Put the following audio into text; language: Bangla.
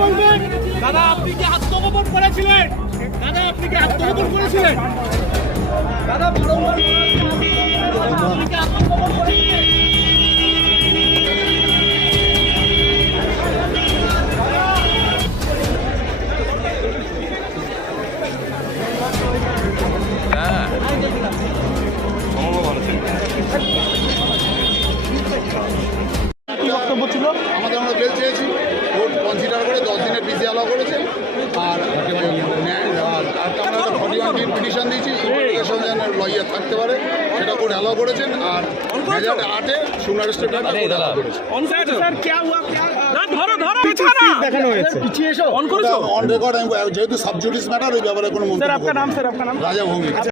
বলবেন? দাদা আপনি কি আত্মগোপন করেছিলেন? দাদা আপনি কি আত্মগোপন করেছিলেন? দাদা আপনি কি আত্মগোপন করেছিলেন? বক্তব্য ছিল আমরা বেল চেয়েছি, কোর্ট কনসিডার করে 10 দিনের পিসি অ্যালাউ করেছে। আর আমরা 41 পিটিশন দিয়েছি, ইনভেস্টিগেশন যেন লয়ার থাকতে পারে সেটা কোর্ট অ্যালাউ করেছেন। আর 2008-এ সুনার স্টেট অ্যালাউ করেছে। অন রেকর্ড, যেহেতু সাবজুডিস ম্যাটার ওই ব্যাপারে কোনো মন্তব্য করব না। রাজা ভৌমিক।